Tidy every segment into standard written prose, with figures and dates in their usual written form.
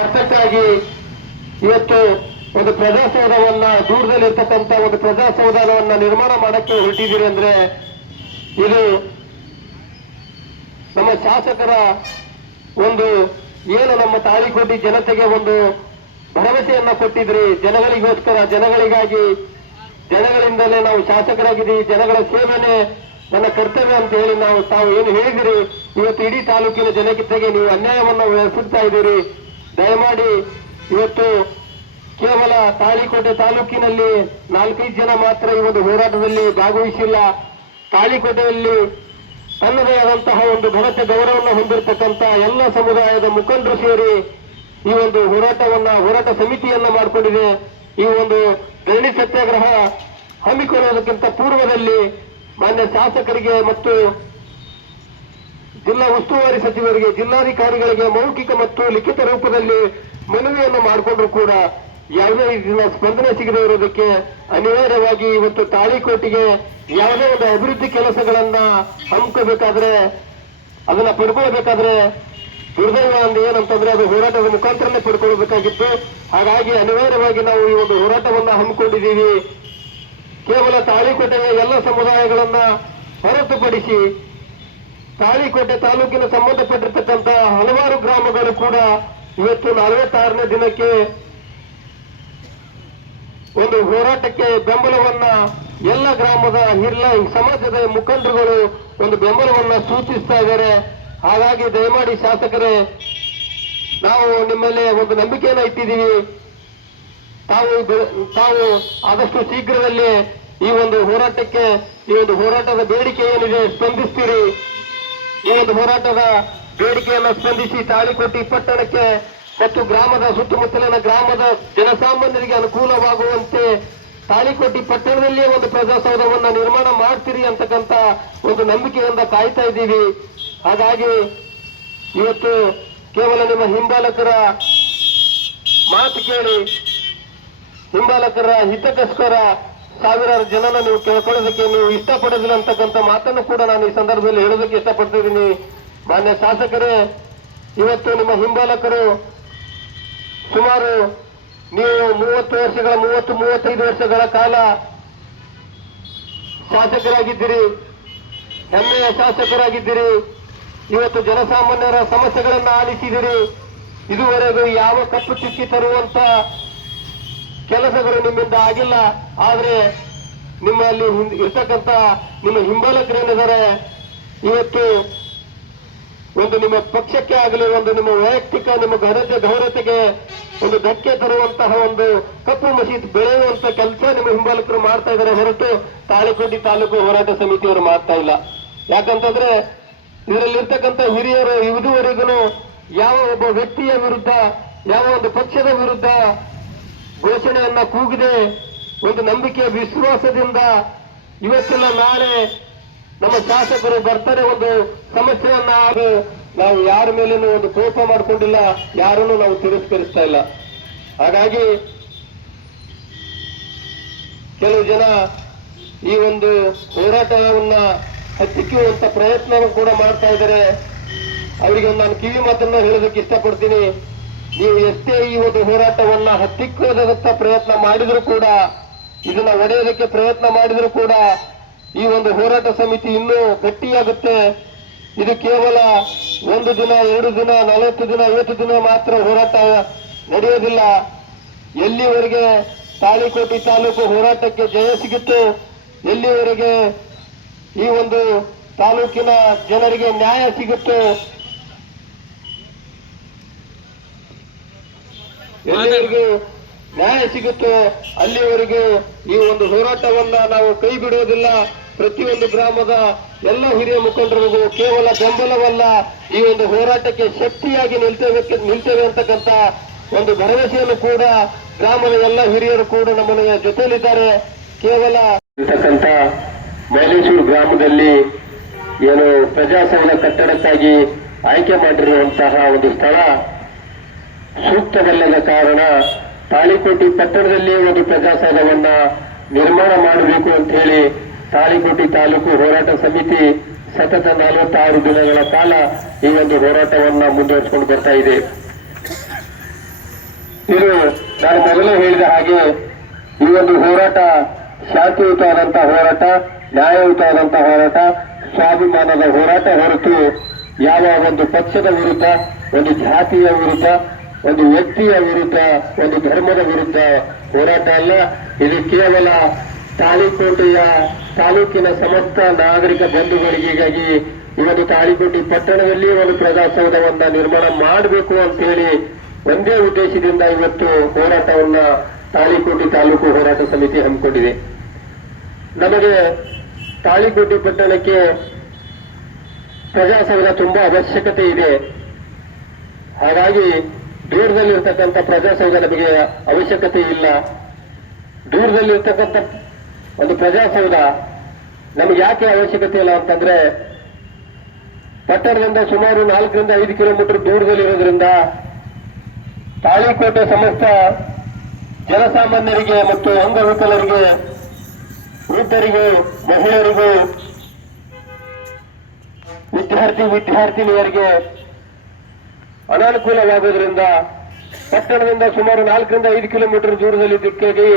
ಅರ್ಥಕ್ಕಾಗಿ ಇವತ್ತು ಒಂದು ಪ್ರಜಾಸೌಧವನ್ನ ದೂರದಲ್ಲಿರ್ತಕ್ಕಂಥ ಒಂದು ಪ್ರಜಾಸೌಧವನ್ನ ನಿರ್ಮಾಣ ಮಾಡಕ್ಕೆ ಹೊರಟಿದ್ದೀರಿ ಅಂದ್ರೆ ಇದು ನಮ್ಮ ಶಾಸಕರ ಒಂದು ಏನು ನಮ್ಮ ತಾಳಿಕೋಟಿ ಜನತೆಗೆ ಒಂದು ಭರವಸೆಯನ್ನ ಕೊಟ್ಟಿದ್ರಿ, ಜನಗಳಿಗೋಸ್ಕರ, ಜನಗಳಿಗಾಗಿ, ಜನಗಳಿಂದಲೇ ನಾವು ಶಾಸಕರಾಗಿದ್ದೀವಿ, ಜನಗಳ ಸೇವೆನೇ ನನ್ನ ಕರ್ತವ್ಯ ಅಂತ ಹೇಳಿ ತಾವು ಏನು ಹೇಳಿದಿರಿ, ಇವತ್ತು ಇಡೀ ತಾಲೂಕಿನ ಜನತೆಗೆ ನೀವು ಅನ್ಯಾಯವನ್ನು ಎಸಗ್ತಾ ಇದ್ದೀರಿ. ದಯಮಾಡಿ ಇವತ್ತು ಕೇವಲ ತಾಳಿಕೋಟೆ ತಾಲೂಕಿನಲ್ಲಿ 4-5 ಜನ ಮಾತ್ರ ಈ ಒಂದು ಹೋರಾಟದಲ್ಲಿ ಭಾಗವಹಿಸಿಲ್ಲ. ತಾಳಿಕೋಟೆಯಲ್ಲಿ ತನ್ನದೇ ಆದಂತಹ ಒಂದು ಘನತೆ ಗೌರವವನ್ನು ಹೊಂದಿರತಕ್ಕಂಥ ಎಲ್ಲ ಸಮುದಾಯದ ಮುಖಂಡರು ಸೇರಿ ಈ ಒಂದು ಹೋರಾಟ ಸಮಿತಿಯನ್ನ ಮಾಡಿಕೊಂಡಿದೆ. ಈ ಒಂದು ಧರಣಿ ಸತ್ಯಾಗ್ರಹ ಹಮ್ಮಿಕೊಳ್ಳುವುದಕ್ಕಿಂತ ಪೂರ್ವದಲ್ಲಿ ಮಾನ್ಯ ಶಾಸಕರಿಗೆ ಮತ್ತು ಜಿಲ್ಲಾ ಉಸ್ತುವಾರಿ ಸಚಿವರಿಗೆ, ಜಿಲ್ಲಾಧಿಕಾರಿಗಳಿಗೆ ಮೌಖಿಕ ಮತ್ತು ಲಿಖಿತ ರೂಪದಲ್ಲಿ ಮನವಿಯನ್ನು ಮಾಡಿಕೊಂಡ್ರು ಕೂಡ ಯಾವುದೇ ರೀತಿಯ ಸ್ಪಂದನೆ ಸಿಗದೆ ಇರುವುದಕ್ಕೆ ಅನಿವಾರ್ಯವಾಗಿ ಇವತ್ತು ತಾಳಿಕೋಟಿಗೆ ಯಾವುದೇ ಒಂದು ಅಭಿವೃದ್ಧಿ ಕೆಲಸಗಳನ್ನ ಹಮ್ಮಿಕೋಬೇಕಾದ್ರೆ, ಅದನ್ನ ಪಡ್ಕೊಳ್ಬೇಕಾದ್ರೆ ದುರ್ದೈವ ಅಂದ್ರೆ ಏನಂತಂದ್ರೆ ಅದು ಹೋರಾಟದ ಮುಖಾಂತರನೇ ಪಡ್ಕೊಳ್ಬೇಕಾಗಿತ್ತು. ಹಾಗಾಗಿ ಅನಿವಾರ್ಯವಾಗಿ ನಾವು ಈ ಒಂದು ಹೋರಾಟವನ್ನ ಹಮ್ಮಿಕೊಂಡಿದ್ದೀವಿ. ಕೇವಲ ತಾಳಿಕೋಟೆಯ ಎಲ್ಲ ಸಮುದಾಯಗಳನ್ನ ಹೊರತುಪಡಿಸಿ ತಾಳಿಕೋಟೆ ತಾಲೂಕಿನ ಸಂಬಂಧಪಟ್ಟಿರ್ತಕ್ಕಂಥ ಹಲವಾರು ಗ್ರಾಮಗಳು ಕೂಡ ಇವತ್ತು 46ನೇ ದಿನಕ್ಕೆ ಒಂದು ಹೋರಾಟಕ್ಕೆ ಬೆಂಬಲವನ್ನ ಎಲ್ಲ ಗ್ರಾಮದ ಹಿರಿಯ ಸಮಾಜದ ಮುಖಂಡರುಗಳು ಒಂದು ಬೆಂಬಲವನ್ನ ಸೂಚಿಸ್ತಾ ಇದ್ದಾರೆ. ಹಾಗಾಗಿ ದಯಮಾಡಿ ಶಾಸಕರೇ, ನಾವು ನಿಮ್ಮಲ್ಲಿ ಒಂದು ನಂಬಿಕೆಯನ್ನ ಇಟ್ಟಿದ್ದೀವಿ. ತಾವು ಆದಷ್ಟು ಶೀಘ್ರದಲ್ಲಿ ಈ ಒಂದು ಹೋರಾಟದ ಬೇಡಿಕೆ ಏನಿದೆ ಸ್ಪಂದಿಸ್ತೀರಿ. ಈ ಒಂದು ಹೋರಾಟದ ಬೇಡಿಕೆಯನ್ನು ಸ್ಪಂದಿಸಿ ತಾಳಿಕೋಟಿ ಪಟ್ಟಣಕ್ಕೆ ಮತ್ತು ಗ್ರಾಮದ ಸುತ್ತಮುತ್ತಲಿನ ಗ್ರಾಮದ ಜನಸಾಮಾನ್ಯರಿಗೆ ಅನುಕೂಲವಾಗುವಂತೆ ತಾಳಿಕೋಟಿ ಪಟ್ಟಣದಲ್ಲಿಯೇ ಒಂದು ಪ್ರಜಾಸೌಧವನ್ನ ನಿರ್ಮಾಣ ಮಾಡ್ತೀರಿ ಅಂತಕ್ಕಂಥ ಒಂದು ನಂಬಿಕೆಯಿಂದ ಕಾಯ್ತಾ ಇದ್ದೀವಿ. ಹಾಗಾಗಿ ಇವತ್ತು ಕೇವಲ ನಿಮ್ಮ ಹಿಂಬಾಲಕರ ಮಾತು ಕೇಳಿ, ಹಿಂಬಾಲಕರ ಹಿತಕ್ಕೋಸ್ಕರ ಸಾವಿರಾರು ಜನನ ನೀವು ಕೇಳ್ಕೊಳ್ಳೋದಕ್ಕೆ ನೀವು ಇಷ್ಟಪಡೋದಿಲ್ಲ ಅಂತಕ್ಕಂಥ ಮಾತನ್ನು ಕೂಡ ನಾನು ಈ ಸಂದರ್ಭದಲ್ಲಿ ಹೇಳೋದಕ್ಕೆ ಇಷ್ಟಪಡ್ತಿದ್ದೀನಿ. ಮಾನ್ಯ ಶಾಸಕರೇ, ಇವತ್ತು ನಿಮ್ಮ ಹಿಂಬಾಲಕರು ಸುಮಾರು ನೀವು 30-35 ವರ್ಷಗಳ ಕಾಲ ಶಾಸಕರಾಗಿದ್ದೀರಿ, ಹೆಮ್ಮೆಯ ಶಾಸಕರಾಗಿದ್ದೀರಿ. ಇವತ್ತು ಜನಸಾಮಾನ್ಯರ ಸಮಸ್ಯೆಗಳನ್ನ ಆಲಿಸಿದಿರಿ. ಇದುವರೆಗೂ ಯಾವ ಕಪ್ಪು ಚುಕ್ಕಿ ತರುವಂತ ಕೆಲಸಗಳು ನಿಮ್ಮಿಂದ ಆಗಿಲ್ಲ. ಆದ್ರೆ ನಿಮ್ಮಲ್ಲಿ ಇರ್ತಕ್ಕಂಥ ನಿಮ್ಮ ಹಿಂಬಾಲಕರೇನಿದ್ದಾರೆ, ಇವತ್ತು ಒಂದು ನಿಮ್ಮ ಪಕ್ಷಕ್ಕೆ ಆಗಲಿ, ಒಂದು ನಿಮ್ಮ ವೈಯಕ್ತಿಕ ನಿಮ್ಮ ಗೌರವತೆಗೆ ಒಂದು ಧಕ್ಕೆ ತರುವಂತಹ ಒಂದು ಕಪ್ಪು ಮಸೀದ್ ಬೆಳೆಯುವಂತ ಕೆಲಸ ನಿಮ್ಮ ಹಿಂಬಾಲಕರು ಮಾಡ್ತಾ ಇದ್ದಾರೆ ಹೊರತು ತಾಳಿಕೋಟಿ ತಾಲೂಕು ಹೋರಾಟ ಸಮಿತಿಯವರು ಮಾಡ್ತಾ ಇಲ್ಲ. ಯಾಕಂತಂದ್ರೆ ಇದರಲ್ಲಿರ್ತಕ್ಕಂಥ ಹಿರಿಯರು ಇದುವರೆಗೂ ಯಾವ ಒಬ್ಬ ವ್ಯಕ್ತಿಯ ವಿರುದ್ಧ, ಯಾವ ಒಂದು ಪಕ್ಷದ ವಿರುದ್ಧ ಘೋಷಣೆಯನ್ನ ಕೂಗಿದೆ, ಒಂದು ನಂಬಿಕೆ ವಿಶ್ವಾಸದಿಂದ ಇವತ್ತಿನ ನಾಳೆ ನಮ್ಮ ಶಾಸಕರು ಬರ್ತಾರೆ ಒಂದು ಸಮಸ್ಯೆಯನ್ನ ನಾವು ಯಾರ ಮೇಲೇನೂ ಒಂದು ಕೋಪ ಮಾಡಿಕೊಂಡಿಲ್ಲ, ಯಾರನ್ನು ನಾವು ತಿರಸ್ಕರಿಸ್ತಾ ಇಲ್ಲ. ಹಾಗಾಗಿ ಕೆಲವು ಜನ ಈ ಒಂದು ಹೋರಾಟವನ್ನ ಹತ್ತಿಕ್ಕುವಂತ ಪ್ರಯತ್ನ ಕೂಡ ಮಾಡ್ತಾ ಇದ್ದಾರೆ. ಅವರಿಗೆ ನಾನು ಕಿವಿ ಮಾತನ್ನ ಹೇಳೋದಕ್ಕೆ ಇಷ್ಟಪಡ್ತೀನಿ. ನೀವು ಎಷ್ಟೇ ಈ ಒಂದು ಹೋರಾಟವನ್ನ ಹತ್ತಿಕ್ಕುವುದಕ್ಕೆ ಪ್ರಯತ್ನ ಮಾಡಿದ್ರು ಕೂಡ, ಇದನ್ನ ಒಡೆಯೋದಕ್ಕೆ ಪ್ರಯತ್ನ ಮಾಡಿದ್ರು ಕೂಡ ಈ ಒಂದು ಹೋರಾಟ ಸಮಿತಿ ಇನ್ನೂ ಗಟ್ಟಿಯಾಗುತ್ತೆ. ಇದು ಕೇವಲ 1 ದಿನ, 2 ದಿನ, 40 ದಿನ, 50 ದಿನ ಮಾತ್ರ ಹೋರಾಟ ನಡೆಯೋದಿಲ್ಲ. ಎಲ್ಲಿವರೆಗೆ ತಾಳಿಕೋಟಿ ತಾಲೂಕು ಹೋರಾಟಕ್ಕೆ ಜಯ ಸಿಗುತ್ತೋ, ಎಲ್ಲಿವರೆಗೆ ಈ ಒಂದು ತಾಲೂಕಿನ ಜನರಿಗೆ ನ್ಯಾಯ ಸಿಗುತ್ತೋ, ಎಲ್ಲಿವರೆಗೂ ನ್ಯಾಯ ಸಿಗುತ್ತೋ ಅಲ್ಲಿವರೆಗೂ ಈ ಒಂದು ಹೋರಾಟವನ್ನ ನಾವು ಕೈ ಬಿಡುವುದಿಲ್ಲ. ಪ್ರತಿಯೊಂದು ಗ್ರಾಮದ ಎಲ್ಲ ಹಿರಿಯ ಮುಖಂಡರಿಗೂ ಕೇವಲ ಬೆಂಬಲವಲ್ಲ, ಈ ಒಂದು ಹೋರಾಟಕ್ಕೆ ಶಕ್ತಿಯಾಗಿ ನಿಲ್ತೇವೆ ಅಂತಕ್ಕಂಥ ಒಂದು ಭರವಸೆಯನ್ನು ಕೂಡ ಗ್ರಾಮದ ಎಲ್ಲ ಹಿರಿಯರು ಕೂಡ ನಮ್ಮ ಜೊತೆಯಲ್ಲಿದ್ದಾರೆ. ಕೇವಲ ಇರ್ತಕ್ಕಂಥ ಮೈಲೇಶ್ವರ ಗ್ರಾಮದಲ್ಲಿ ಏನು ಪ್ರಜಾಸೌಧ ಕಟ್ಟಡಕ್ಕಾಗಿ ಆಯ್ಕೆ ಮಾಡಿರುವಂತಹ ಒಂದು ಸ್ಥಳ ಸೂಕ್ತವಲ್ಲದ ಕಾರಣ ತಾಳಿಕೋಟಿ ಪಟ್ಟಣದಲ್ಲಿ ಒಂದು ಪ್ರಜಾಸೌಧವನ್ನ ನಿರ್ಮಾಣ ಮಾಡಬೇಕು ಅಂತ ಹೇಳಿ ತಾಳಿಕೋಟಿ ತಾಲೂಕು ಹೋರಾಟ ಸಮಿತಿ ಸತತ 46 ದಿನಗಳ ಕಾಲ ಈ ಒಂದು ಹೋರಾಟವನ್ನ ಮುಂದುವರಿಸಿಕೊಂಡು ಬರ್ತಾ ಇದೆ. ಇದು ನಾನು ಮೊದಲೇ ಹೇಳಿದ ಹಾಗೆ ಈ ಒಂದು ಹೋರಾಟ ಶಾಂತಿಯುತವಾದಂತಹ ಹೋರಾಟ, ನ್ಯಾಯಯುತವಾದಂತಹ ಹೋರಾಟ, ಸ್ವಾಭಿಮಾನದ ಹೋರಾಟ ಹೊರತು ಯಾವ ಒಂದು ಪಕ್ಷದ ವಿರುದ್ಧ, ಒಂದು ಜಾತಿಯ ವಿರುದ್ಧ, ಒಂದು ವ್ಯಕ್ತಿಯ ವಿರುದ್ಧ, ಒಂದು ಧರ್ಮದ ವಿರುದ್ಧ ಹೋರಾಟ ಅಲ್ಲ. ಇದು ಕೇವಲ ತಾಳಿಕೋಟೆಯ ತಾಲೂಕಿನ ಸಮಸ್ತ ನಾಗರಿಕ ಬಂಧುಗಳಿಗಾಗಿ ಇವತ್ತು ತಾಳಿಕೋಟೆ ಪಟ್ಟಣದಲ್ಲಿ ಒಂದು ಪ್ರಜಾಸೌಧವನ್ನ ನಿರ್ಮಾಣ ಮಾಡಬೇಕು ಅಂತ ಹೇಳಿ ಒಂದೇ ಉದ್ದೇಶದಿಂದ ಇವತ್ತು ಹೋರಾಟವನ್ನ ತಾಳಿಕೋಟೆ ತಾಲೂಕು ಹೋರಾಟ ಸಮಿತಿ ಹಮ್ಮಿಕೊಂಡಿದೆ. ನಮಗೆ ತಾಳಿಕೋಟೆ ಪಟ್ಟಣಕ್ಕೆ ಪ್ರಜಾಸೌಧ ತುಂಬಾ ಅವಶ್ಯಕತೆ ಇದೆ. ಹಾಗಾಗಿ ದೂರದಲ್ಲಿರ್ತಕ್ಕಂಥ ಪ್ರಜಾಸೌಧ ನಮಗೆ ಅವಶ್ಯಕತೆ ಇಲ್ಲ. ದೂರದಲ್ಲಿರ್ತಕ್ಕಂಥ ಒಂದು ಪ್ರಜಾಸೌಧ ನಮಗೆ ಯಾಕೆ ಅವಶ್ಯಕತೆ ಇಲ್ಲ ಅಂತಂದ್ರೆ, ಪಟ್ಟಣದಿಂದ ಸುಮಾರು 4 ರಿಂದ 5 ಕಿಲೋಮೀಟರ್ ದೂರದಲ್ಲಿರೋದ್ರಿಂದ ತಾಳಿಕೋಟೆ ಸಮಸ್ತ ಜನಸಾಮಾನ್ಯರಿಗೆ ಮತ್ತು ಅಂಗವಿಕಲರಿಗೆ, ವೃದ್ಧರಿಗೂ, ಮಹಿಳೆಯರಿಗೂ, ವಿದ್ಯಾರ್ಥಿನಿಯರಿಗೆ ಅನಾನುಕೂಲವಾಗುವುದರಿಂದ ಪಟ್ಟಣದಿಂದ ಸುಮಾರು 4 ರಿಂದ 5 ಕಿಲೋಮೀಟರ್ ದೂರದಲ್ಲಿದ್ದಕ್ಕಾಗಿ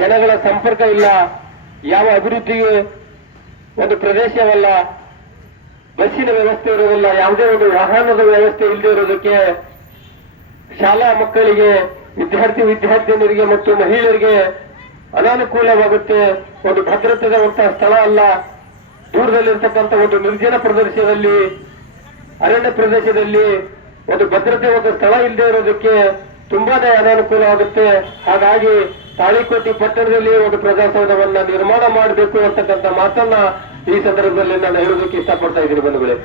ಜನಗಳ ಸಂಪರ್ಕ ಇಲ್ಲ, ಯಾವ ಅಭಿವೃದ್ಧಿಗೆ ಒಂದು ಪ್ರದೇಶವಲ್ಲ, ಬಸ್ಸಿನ ವ್ಯವಸ್ಥೆ ಇರೋದಿಲ್ಲ, ಯಾವುದೇ ಒಂದು ವಾಹನದ ವ್ಯವಸ್ಥೆ ಇಲ್ಲದೆ ಇರೋದಕ್ಕೆ ಶಾಲಾ ಮಕ್ಕಳಿಗೆ, ವಿದ್ಯಾರ್ಥಿನಿಯರಿಗೆ ಮತ್ತು ಮಹಿಳೆಯರಿಗೆ ಅನಾನುಕೂಲವಾಗುತ್ತೆ. ಒಂದು ಭದ್ರತೆದಂತಹ ಸ್ಥಳ ಅಲ್ಲ. ದೂರದಲ್ಲಿರ್ತಕ್ಕಂಥ ಒಂದು ನಿರ್ಜನ ಪ್ರದೇಶದಲ್ಲಿ, ಅರಣ್ಯ ಪ್ರದೇಶದಲ್ಲಿ ಒಂದು ಭದ್ರತೆ ಒಂದು ಸ್ಥಳ ಇಲ್ಲದೆ ಇರೋದಕ್ಕೆ ತುಂಬಾನೇ ಅನಾನುಕೂಲ ಆಗುತ್ತೆ. ಹಾಗಾಗಿ ತಾಳಿಕೋಟೆ ಪಟ್ಟಣದಲ್ಲಿ ಒಂದು ಪ್ರಜಾಸೌಧವನ್ನ ನಿರ್ಮಾಣ ಮಾಡಬೇಕು ಅಂತಕ್ಕಂಥ ಮಾತನ್ನ ಈ ಸಂದರ್ಭದಲ್ಲಿ ನಾನು ಹೇಳೋದಕ್ಕೆ ಇಷ್ಟಪಡ್ತಾ ಇದ್ದೀನಿ ಬಂಧುಗಳೇ.